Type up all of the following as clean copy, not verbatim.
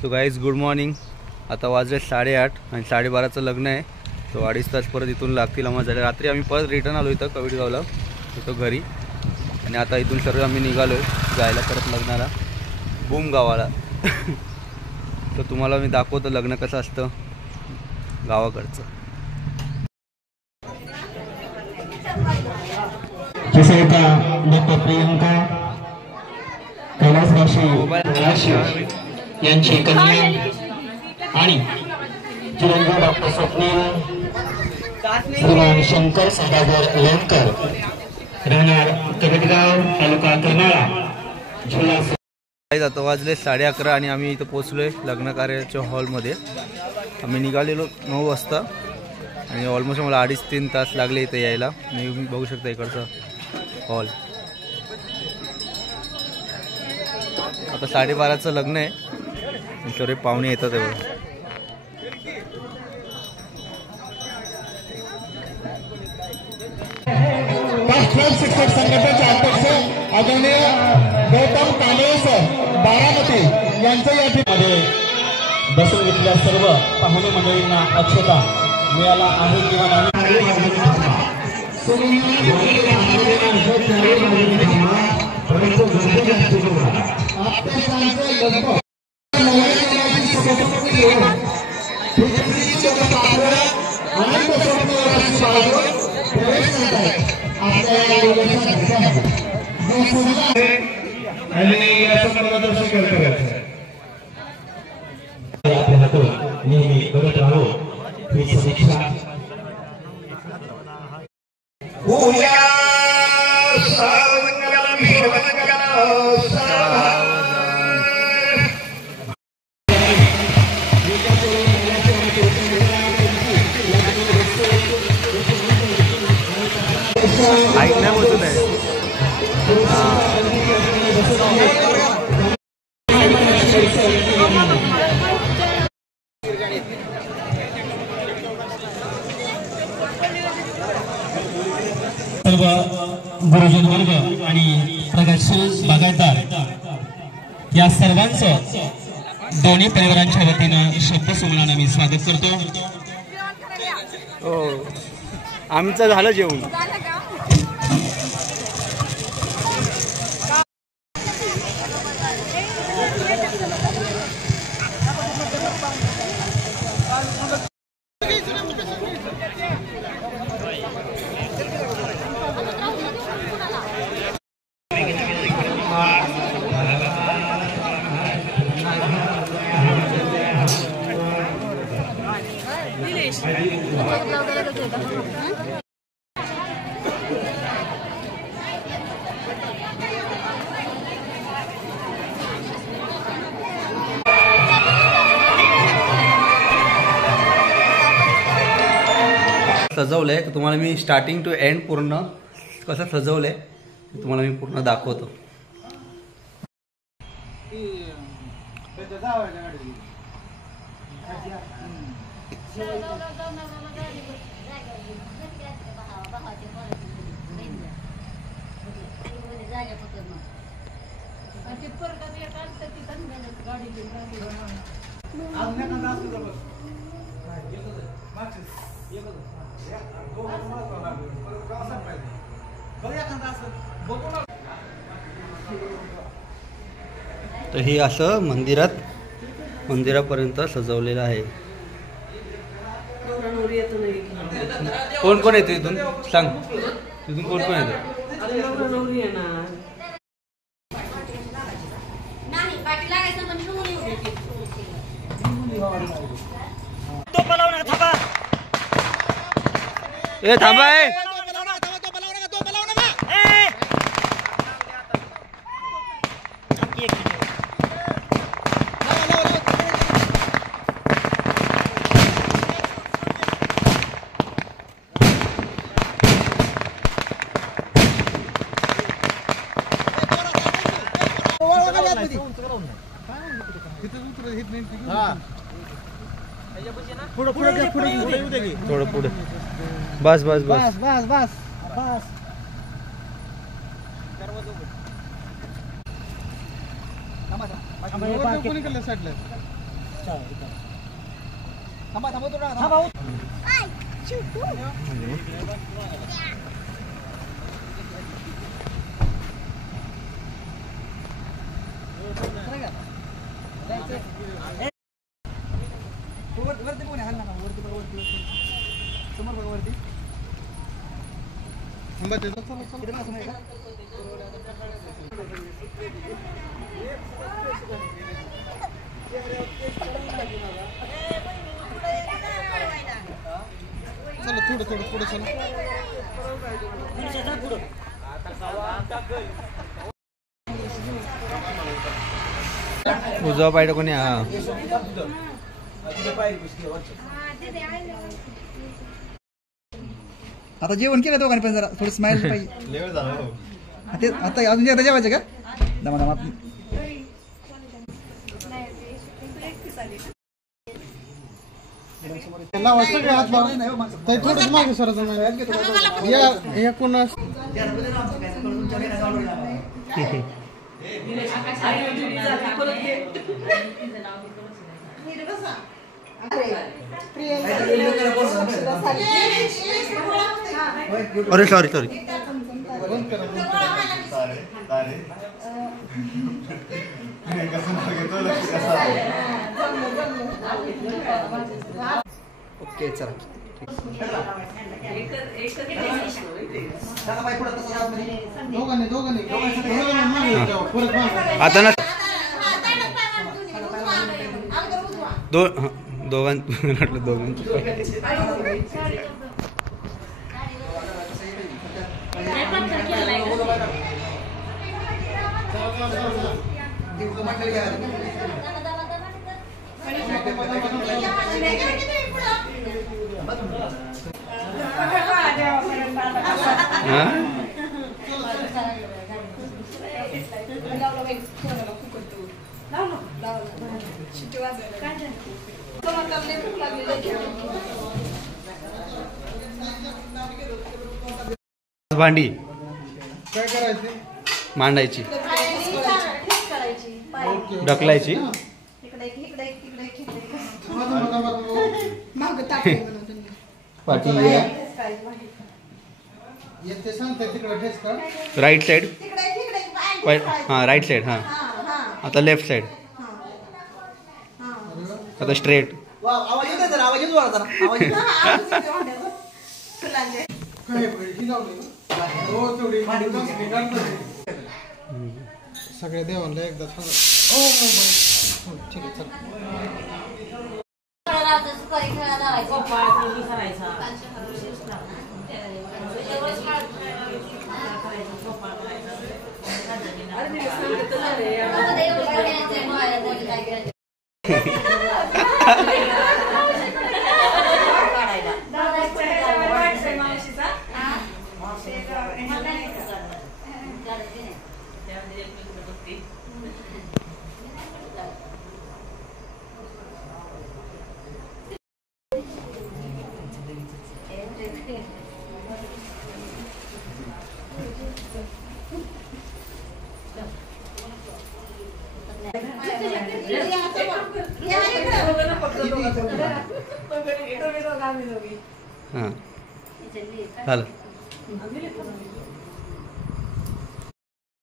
So guys good morning. आता वाजले 8:30 आणि 12:30चं लग्न आहे. तो 2.5 तास परत इथून लागतील आम्हाला. रात्री आम्ही परत रिटर्न आलो इथं कवडगावला तिथं घरी. आणि आता इथून सर्व आम्ही निघालो आहे जायला परत लग्नाला बूम गावाला. तर तुम्हाला मी दाखवतो लग्न कसं असतं गावाकडचं. जसे का डॉक्टर प्रियंका कैलासवासी यांची कन्या आणि चिरंजीव डॉक्टर स्वप्नील श्रीमान शंकर सदागर लोणकर राहणार कवडगाव तालुका कर्नाळा जिल्हा. आता वाजले 11:30 आणि आम्ही इथं पोहोचलोय लग्न कार्याच्या हॉलमध्ये. आम्ही निघालेलो 9 वाजता आणि ऑलमोस्ट मला 2.5-3 तास लागले इथे यायला. मी बघू शकता इकडचा हॉल. आता 12:30चं लग्न आहे. सर्व पाहुणे येतात एवढं. राष्ट्रीय शिक्षक संघटनेचे अध्यक्ष आदरणीय गौतम कालेस बारामती यांचं या ठिकाणी बसून घेतलेल्या सर्व पाहुणे मंडळींना अक्षता मिळाला आहे किंवा नाही. आपल्या हातून नेहमी करत राहू ही समीक्षा. ऐकण्यामधून आहे. सर्व गुरुजन वर्ग आणि प्रगतशील बागायतदार या सर्वांचं दोन्ही परिवारांच्या वतीनं शब्दसंमेलनाने मी स्वागत करतो. हो आमचं झालं जेवण. सजवलंय तुम्हाला मी स्टार्टिंग टू एंड पूर्ण कसं सजवलंय तुम्हाला मी पूर्ण दाखवतो. तर हे असं मंदिरापर्यंत सजवलेलं आहे. कोण कोण येते इथून सांग. तिथून कोण कोण येतं. ए थांबा. थोडं पुढे बस बस बस बस बस बस बस वरती कोण आहे? वरती बघ, वरती समोर बघ, वरती इकडे नसून आहे का? चला थोडं थोडं पुढे चला. उजवा पाय कोणी हा आता जेवण केलं दोघांनी पण जरा थोडी स्माइल पाहिजे. ते आता अजून एकदा जेवायचं का? दमा दमा थोडंच मागे सर या कोणा अरे सॉरी सॉरी ओके चला आता ना दोघांचं भांडी काय करायचे मांडायची ढकलायची पाठी येते सांगते तिकडे ठेस का राईट साइड हां राईट साइड हां आता लेफ्ट साइड आता स्ट्रेट आवाज येतोय जरा आवाज येतो जरा आवाज काय ही लावली हो तेवढी सगळ्या देवांना एकदा सांगा ओ मोबाईल ठीक आहे हां झालं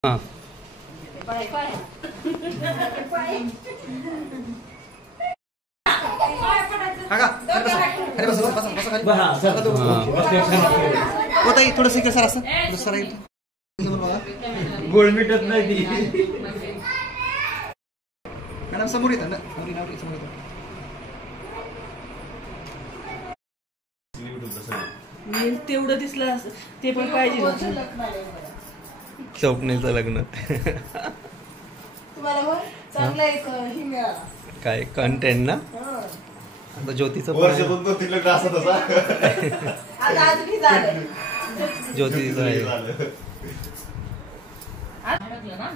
हां थोडं सिक्रेट सर असं सर गोळ मिटत नाही मॅडम समोर येतात ना समोर येतात तेवढं दिसलं ते पण पाहिजे स्वप्नेचं लग्न तुम्हाला चांगला एक ही मिळाला काय कंटेंट ना आता ज्योतीचं वर्षातून तो तिला त्रास होता आता अजूनही झालं ज्योतीचं आहे अडकलं ना